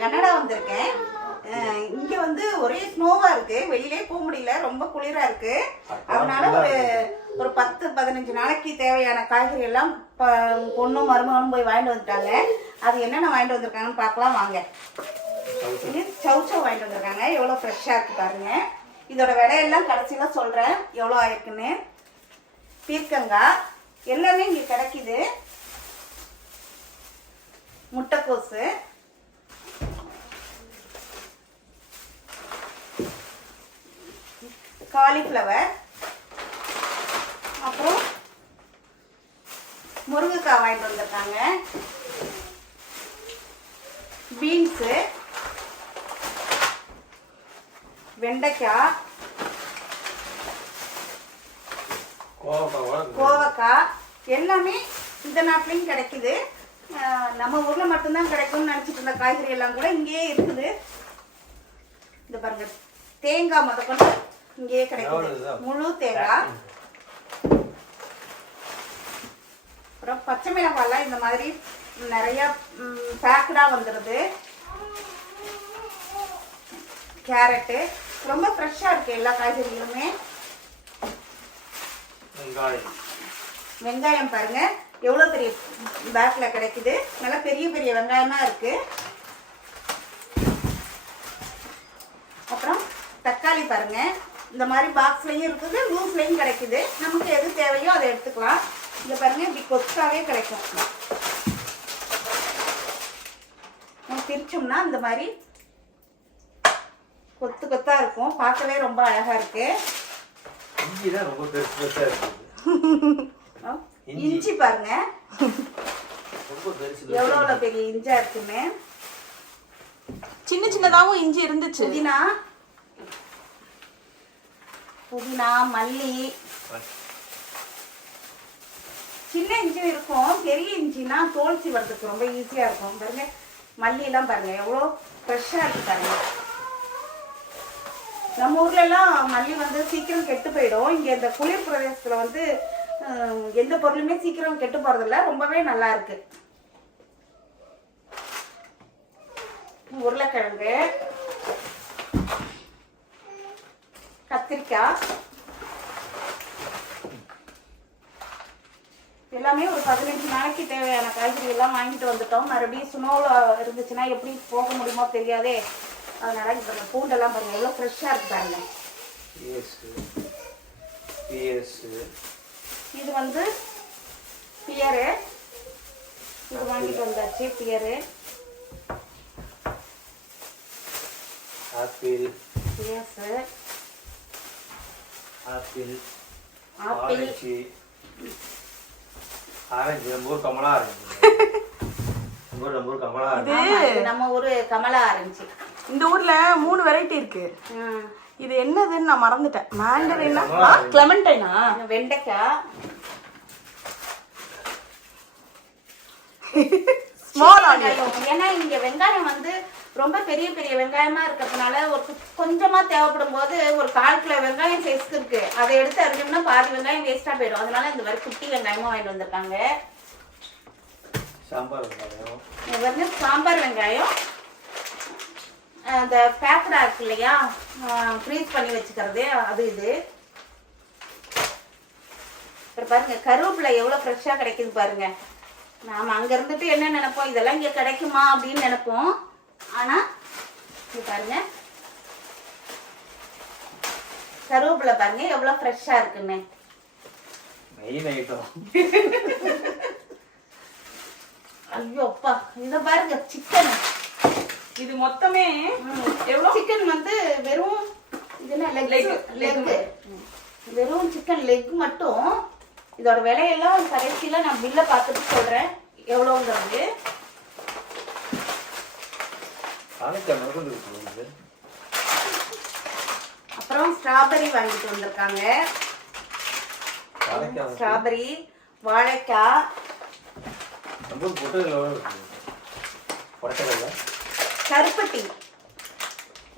கன்னடா வந்திருக்கேன். இங்க வந்து ஒரே ஸ்னோவா இருக்கு. வெளியிலே போக முடியல. ரொம்ப குளிரா இருக்கு. அதனால ஒரு ஒரு பத்து பதினஞ்சு நாளைக்கு தேவையான காய்கறி எல்லாம் பொண்ணும் மருமகனும் போய் வாங்கிட்டு வந்துட்டாங்க. அது என்னென்ன வாங்கிட்டு வந்திருக்காங்கன்னு பார்க்கலாம். வாங்க. இது சவுச்சவ் வாங்கிட்டு வந்திருக்காங்க. எவ்வளோ ஃப்ரெஷ்ஷாக இருக்கு பாருங்க. இதோட விலையெல்லாம் கடைசியில் சொல்கிறேன் எவ்வளோ ஆயிருக்குன்னு. பீர்க்கங்காய் எல்லாமே இங்கே கிடைக்குது. முட்டைக்கோசு. காலிஃப்ளவர் அப்புறம் முருங்கைக்காய் வாங்கிட்டு வந்திருக்காங்க. பீன்ஸு வெண்டைக்காய் கோவக்காய் எல்லாமே இந்த நாட்டிலையும் கிடைக்குது. நம்ம ஊர்ல மட்டும்தான் கிடைக்கும்னு நினைச்சிட்டு இருந்த காய்கறி எல்லாம் கூட இங்கேயே இருக்குது. இந்த பாருங்க தேங்காய் முதற்கொண்டு இங்கேயே கிடைக்குது? முழு தேங்காய் அப்புறம் பச்சை மிளகாய்லாம் இந்த மாதிரி நிறைய பேக்கடா வந்துடுது கேரட்டு. ரொம்ப ஃப்ரெஷ்ஷாக இருக்கு எல்லா காய்கறிகளுமே. வெங்காயம். வெங்காயம் பாருங்க. எவ்வளோ பெரிய பேக்ல கிடைக்குது? நல்லா பெரிய பெரிய வெங்காயமா இருக்கு. அப்புறம் தக்காளி பாருங்க. இந்த மாதிரி பாக்ஸ்லயும் இருக்குது லூஸ்லயும் கிடைக்குது. நமக்கு எது தேவையோ அதை எடுத்துக்கலாம். இங்க பாருங்க இப்படி கொத்தாவே கிடைக்கும். நம்ம பிரிச்சோம்னா இந்த மாதிரி கொத்து கொத்தா இருக்கும். பார்க்கவே ரொம்ப அழகா இருக்கு. இஞ்சி தான் ரொம்ப பெருசு பெருசா இருக்குது. ஆ, இஞ்சி. இஞ்சி. பாருங்க. ரொம்ப பெருசு எவ்வளோ பெரிய இஞ்சா இருக்குன்னு சின்ன சின்னதாவும் இஞ்சி இருந்துச்சு. புதினா புதினா மல்லி. சின்ன இஞ்சி இருக்கும் பெரிய இஞ்சினா தோல் சீவறதுக்கு ரொம்ப ஈஸியா இருக்கும். பாருங்க மல்லி எல்லாம் பாருங்க எவ்வளோ ஃப்ரெஷ்ஷாக இருக்கு பாருங்க. நம்ம ஊர்ல எல்லாம் மல்லி வந்து சீக்கிரம் கெட்டு போயிடும். இங்க இந்த குளிர் பிரதேசத்துல வந்து எந்த பொருளுமே சீக்கிரம் கெட்டு போகிறதில்ல ரொம்பவே நல்லா இருக்கு. உருளைக்கிழங்கு. கத்திரிக்காய் எல்லாமே ஒரு பதினஞ்சு நாளைக்கு தேவையான காய்கறி எல்லாம் வாங்கிட்டு வந்துட்டோம். மறுபடியும் சுனோவில் இருந்துச்சுன்னா எப்படி போக முடியுமோ தெரியாதே. அதனால இப்போ இந்த பூண்டெல்லாம் பாருங்க எவ்வளோ ஃப்ரெஷ்ஷாக இருக்கு பாருங்க. இது வந்து பியரு இது வாங்கிட்டு வந்தாச்சு pear apple pears apple apple. Orange. Orange நம்ம ஊர் கமலா ஆரஞ்சு. நம்ம ஊர் நம்ம ஊர் கமலா ஆரஞ்சு. நம்ம ஊரு கமலா ஆரஞ்சு. இந்த ஊர்ல மூணு வெரைட்டி இருக்கு. இது என்னதுன்னு நான் மறந்துட்டேன். மேண்டரினா கிளமெண்டைனா வெண்டைக்காய் ஸ்மால் ஆனியன். ஏன்னா இங்க வெங்காயம் வந்து ரொம்ப பெரிய பெரிய வெங்காயமா இருக்கிறதுனால ஒரு கு- கொஞ்சமா தேவைப்படும் போது ஒரு கால் கிலோ வெங்காயம் சைஸ்க்கு இருக்கு. அதை எடுத்து அரிஞ்சோம்னா பாதி வெங்காயம் வேஸ்டா போயிடும். அதனால இந்த மாதிரி குட்டி வெங்காயமா வாங்கிட்டு வந்திருக்காங்க. சாம்பார் வெங்காயம். இது வந்து சாம்பார் வெங்காயம். அஹ் இந்த பேக்கடா இருக்கு இல்லையா? ஃப்ரீஸ் பண்ணி வச்சுக்கிறது அது இது. அப்புறம் பாருங்க கருவேப்பிலை எவ்வளோ ஃப்ரெஷ்ஷாக கிடைக்குது பாருங்க. நாம் அங்கே இருந்துட்டு என்ன நினைப்போம்? இதெல்லாம் இங்கே கிடைக்குமா அப்படின்னு நினைப்போம். ஆனால் இது பாருங்க. கருவேப்பிலை பாருங்க எவ்வளோ ஃப்ரெஷ்ஷாக இருக்குன்னு. மெயின் ஐட்டம் ஐயோ அப்பா இதை பாருங்க சிக்கன் இது மொத்தமே எவ்வளோ சிக்கன் வந்து வெறும் இது என்ன லெக் லெக் வெறும் சிக்கன் லெக் மட்டும். இதோட விலையெல்லாம் கடைசியில் நான் பில்லை பார்த்துட்டு சொல்கிறேன் எவ்வளோங்கிறது இருக்குது அப்புறம் ஸ்ட்ராபெரி வாங்கிட்டு வந்திருக்காங்க. ஸ்ட்ராபெரி வாழைக்காய். கருப்பட்டி.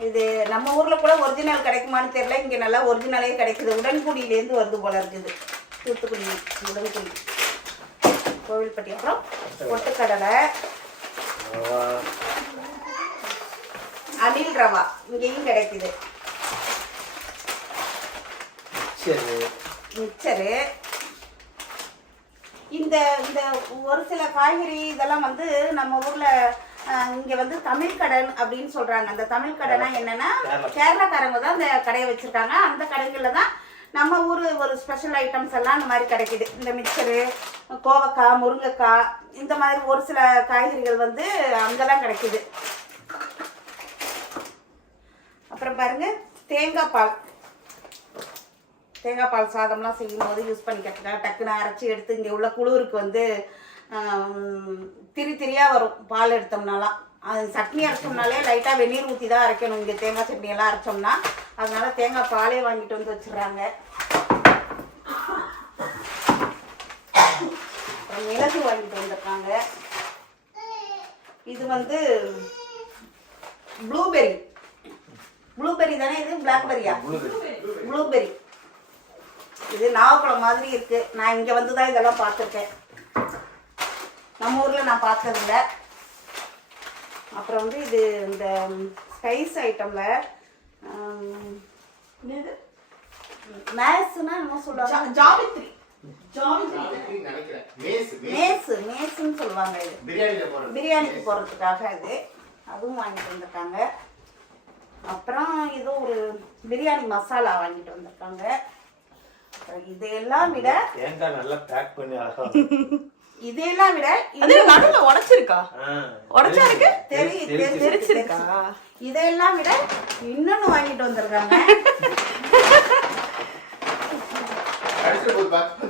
இது நம்ம ஊர்ல கூட ஒரிஜினல் கிடைக்குமான்னு தெரியல. இங்க நல்லா ஒரிஜினலே கிடைக்குது. உடன்குடியிலேருந்து வருது போல இருக்குது. தூத்துக்குடி உடன்குடி. கோவில்பட்டி. அப்புறம் பொட்டுக்கடலை. தமிழ் ரவா. இங்கேயும் கிடைக்குது. சரி. மிக்சரு. இந்த இந்த ஒரு சில காய்கறி இதெல்லாம் வந்து நம்ம ஊர்ல இங்க வந்து தமிழ் கடன் அப்படின்னு சொல்றாங்க. அந்த தமிழ் கடனா என்னன்னா கேரளா. கேரளாக்காரங்க தான் அந்த கடையை வச்சிருக்காங்க. அந்த கடைகள்ல தான் நம்ம ஊர் ஒரு ஸ்பெஷல் ஐட்டம்ஸ் எல்லாம் இந்த மாதிரி கிடைக்குது. இந்த மிக்சரு கோவக்காய் முருங்கைக்காய் இந்த மாதிரி ஒரு சில காய்கறிகள் வந்து அங்கெல்லாம் கிடைக்குது. அப்புறம் பாருங்க தேங்காய் பால். தேங்காய் பால் சாதம்லாம் செய்யும்போது யூஸ் பண்ணிக்கிறதுக்காக டக்குன்னு அரைச்சி எடுத்து இங்கே உள்ள குளிருக்கு வந்து திரி திரியாக வரும் பால் எடுத்தோம்னாலாம் அது சட்னி அரைச்சோம்னாலே லைட்டாக வெந்நீர் ஊற்றி தான் அரைக்கணும். இங்கே தேங்காய் சட்னி எல்லாம் அரைச்சோம்னா அதனால தேங்காய் பாலே வாங்கிட்டு வந்து வச்சிடுறாங்க. அப்புறம் மிளகு வாங்கிட்டு வந்திருக்காங்க. இது வந்து ப்ளூபெரி ப்ளூபெரி தானே இது? பிளாக்பெரியா ப்ளூபெரி இது நாவப்பழம் மாதிரி இருக்கு. நான் இங்க வந்து தான் இதெல்லாம் பார்த்துருக்கேன். நம்ம ஊர்ல நான் பார்த்ததில்ல. அப்புறம் வந்து இது இந்த ஸ்பைஸ் ஐட்டம்ல மேஸ்னா என்னமோ சொல்லுவாங்க. ஜாவித்ரி. நினைக்கிறேன். மேஸ் மேஸ் மேசு மேசுன்னு சொல்லுவாங்க இது. பிரியாணிக்கு போடுறதுக்காக இது. அதுவும் வாங்கிட்டு வந்திருக்காங்க. அப்புறம் ஏதோ ஒரு பிரியாணி மசாலா வாங்கிட்டு வந்திருக்காங்க. இதையெல்லாம் விட தேங்காய் நல்லா பேக் பண்ணி அழகா இதையெல்லாம் விட அது நடுவுல உடைச்சிருக்கா? உடைச்சா இருக்கு தெரி- தெரி- தெரிச்சிருக்கா இதையெல்லாம் விட இன்னொன்னு வாங்கிட்டு வந்திருக்காங்க.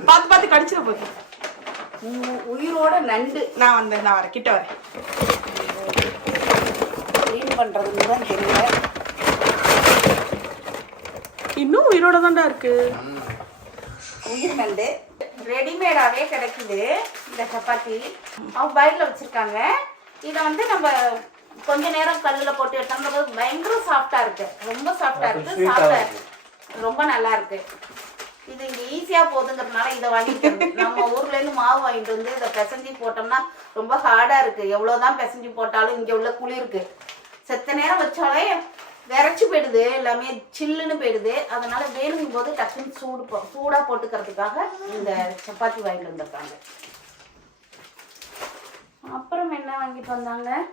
பார்த்து பார்த்து கடிச்சிட போகுது உயிரோட நண்டு. நான் வந்து நான் வரேன் கிட்ட வரேன். க்ளீன் பண்றதுன்னு தான் தெரியல இன்னும் உயிரோட தான்டா இருக்கு. உயிர் நண்டு ரெடிமேடாவே கிடைக்குது இந்த சப்பாத்தி. அவங்க பயிரில் வச்சிருக்காங்க. இதை வந்து நம்ம கொஞ்ச நேரம் கல்லுல போட்டு எடுத்தோம்னா போது பயங்கர சாஃப்டா இருக்கு. ரொம்ப சாஃப்டா இருக்கு. சாப்பிட இருக்கு. ரொம்ப நல்லா இருக்கு. இது இங்க ஈஸியா போகுதுங்கிறதுனால இதை வாங்கிட்டு நம்ம ஊர்ல இருந்து மாவு வாங்கிட்டு வந்து இதை பிசைஞ்சு போட்டோம்னா ரொம்ப ஹார்டா இருக்கு. எவ்வளவுதான் பிசைஞ்சு போட்டாலும் இங்க உள்ள குளிருக்கு. செத்த நேரம் வச்சாலே விரைச்சு போயிடுது எல்லாமே சில்லுன்னு போயிடுது. அதனால வேணுங்கும் போது டக்குன்னு சூடு போ- சூடா போட்டுக்கிறதுக்காக இந்த சப்பாத்தி வாங்கிட்டு வந்திருக்காங்க. அப்புறம் என்ன வாங்கிட்டு வந்தாங்க?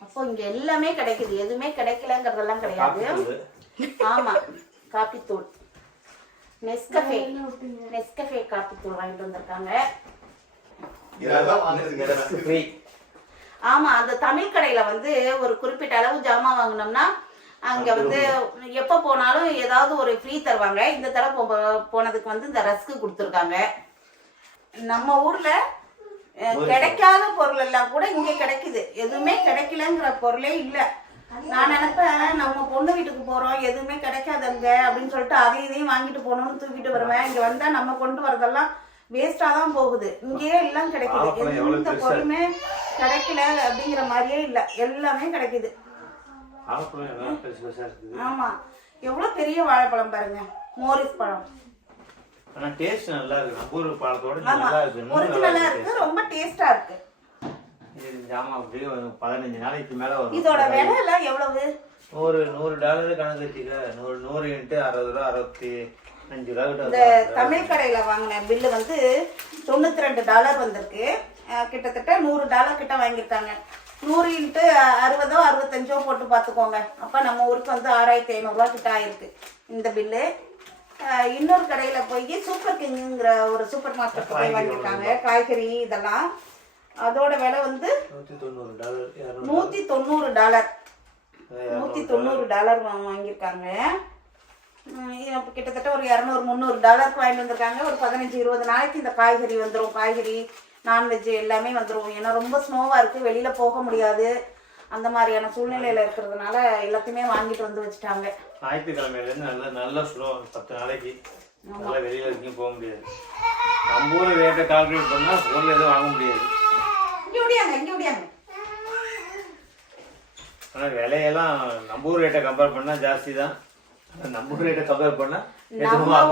அப்போ இங்க எல்லாமே கிடைக்குது. எதுவுமே கிடைக்கலங்கிறதெல்லாம் கிடையாது. ஆமா காப்பித்தூள். நெஸ்கஃபே. நெஸ்கஃபே காப்பித்தூள் வாங்கிட்டு வந்திருக்காங்க. ஆமா அந்த தமிழ் கடையில வந்து ஒரு குறிப்பிட்ட அளவு ஜாமான் வாங்கினோம்னா அங்க வந்து எப்ப போனாலும் ஏதாவது ஒரு ஃப்ரீ தருவாங்க. இந்த தடவை போனதுக்கு வந்து இந்த ரஸ்க்கு கொடுத்துருக்காங்க. நம்ம ஊர்ல கிடைக்காத பொருள் எல்லாம் கூட இங்க கிடைக்குது. எதுவுமே கிடைக்கலங்கிற பொருளே இல்ல. நான் நினைப்பேன் நம்ம பொண்ணு வீட்டுக்கு போறோம் எதுவுமே கிடைக்காதங்க அப்படின்னு சொல்லிட்டு அதையும் இதையும் வாங்கிட்டு போகணும்னு தூக்கிட்டு வருவேன். இங்க வந்தா நம்ம கொண்டு வரதெல்லாம் வேஸ்டா தான் போகுது. இங்கேயே எல்லாம் கிடைக்குது. எந்த பொருளுமே கிடைக்கல அப்படிங்கிற மாதிரியே இல்ல. எல்லாமே கிடைக்குது. ஆலப்பழம் எல்லாம் பெருசு பெருசா இருக்குது. ஆமா. எவ்வளவு பெரிய வாழைப்பழம் பாருங்க. மோரிஸ் பழம். ஆனா டேஸ்ட் நல்லா இருக்கு. நம்ம ஊர் பழத்தோட ஆமா. நல்லா இருக்கு ஒரிஜினலா இருக்கு. ரொம்ப டேஸ்டா இருக்கு. ஜாமான் அப்படியே ஒரு பதினஞ்சு நாளைக்கு மேல வரும். இதோட விலை எல்லாம் எவ்வளவு? நூறு நூறு டாலர் கணக்கு வச்சுக்க. நூறு நூறு இன்ட்டு அறுபது ரூபா அறுபத்தி இந்த. தமிழ் கடையில வாங்கின பில்லு வந்து தொண்ணூத்தி ரெண்டு டாலர் வந்திருக்கு. கிட்டத்தட்ட நூறு டாலர் கிட்ட வாங்கியிருக்காங்க. நூறு இன்ட்டு அறுபதோ அறுபத்தஞ்சோ போட்டு பார்த்துக்கோங்க. அப்போ நம்ம ஊருக்கு வந்து ஆறாயிரத்தி ஐநூறுரூவா கிட்ட ஆயிருக்கு இந்த பில்லு இன்னொரு கடையில் போய் சூப்பர் கிங்குங்கிற ஒரு சூப்பர் மார்க்கெட் போய் வாங்கியிருக்காங்க. காய்கறி இதெல்லாம். அதோட விலை வந்து நூற்றி தொண்ணூறு டாலர் நூற்றி தொண்ணூறு டாலர் வாங்கியிருக்காங்க. கிட்டத்தட்ட ஒரு இரநூறு முந்நூறு டாலருக்கு வாங்கிட்டு வந்திருக்காங்க. ஒரு பதினஞ்சு இருபது நாளைக்கு இந்த காய்கறி வந்துடும் காய்கறி நான்வெஜ் எல்லாமே வந்துடும் ஏன்னா ரொம்ப ஸ்னோவாக இருக்குது வெளியில் போக முடியாது. அந்த மாதிரியான சூழ்நிலையில் இருக்கிறதுனால எல்லாத்தையுமே வாங்கிட்டு வந்து வச்சுட்டாங்க. ஞாயிற்றுக்கிழமையில இருந்து நல்ல நல்ல ஸ்லோ பத்து நாளைக்கு நல்லா வெளியில எங்கேயும் போக முடியாது. நம்ம ஊர் ரேட்டை கால்குலேட் பண்ணா ஊர்ல எதுவும் வாங்க முடியாது. இங்கே ஓடியாங்க இங்கே ஓடியாங்க ஆனா விலையெல்லாம் நம்ம ஊர் ரேட்டை கம்பேர் பண்ணா ஜாஸ்தி தான். நம்ம கம்பேர் பண்ணா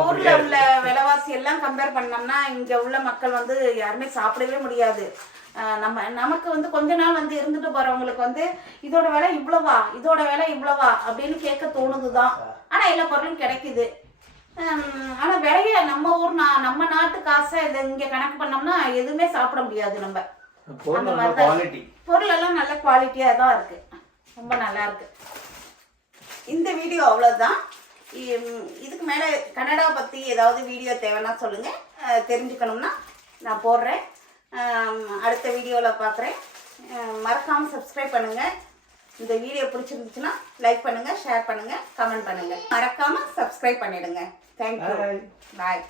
ஊர்ல. உள்ள விலைவாசி எல்லாம் கம்பேர் பண்ணோம்னா இங்க உள்ள மக்கள் வந்து யாருமே சாப்பிடவே முடியாது. நம்ம நமக்கு வந்து கொஞ்ச நாள் வந்து இருந்துட்டு போறவங்களுக்கு வந்து இதோட விலை இவ்வளவா இதோட விலை இவ்வளவா அப்படின்னு கேட்க தோணுதுதான். ஆனா எல்லா பொருளும் கிடைக்குது. ஆனா விலைய நம்ம ஊர் நம்ம நாட்டு காசை இதை இங்க கணக்கு பண்ணோம்னா எதுவுமே சாப்பிட முடியாது நம்ம. பொருள் எல்லாம் நல்ல குவாலிட்டியா தான் இருக்கு. ரொம்ப நல்லா இருக்கு. இந்த வீடியோ அவ்வளவுதான். இம், இதுக்கு மேல கன்னடா பத்தி ஏதாவது வீடியோ தேவைன்னா சொல்லுங்க. அஹ், தெரிஞ்சுக்கணும்னா நான் போடுறேன். அடுத்த வீடியோவில் பார்க்குறேன் மறக்காமல் சப்ஸ்கிரைப் பண்ணுங்க. இந்த வீடியோ பிடிச்சிருந்துச்சுன்னா லைக் பண்ணுங்க ஷேர் பண்ணுங்க கமெண்ட் பண்ணுங்க. மறக்காம சப்ஸ்கிரைப் பண்ணிடுங்க. தேங்க்யூ. பாய்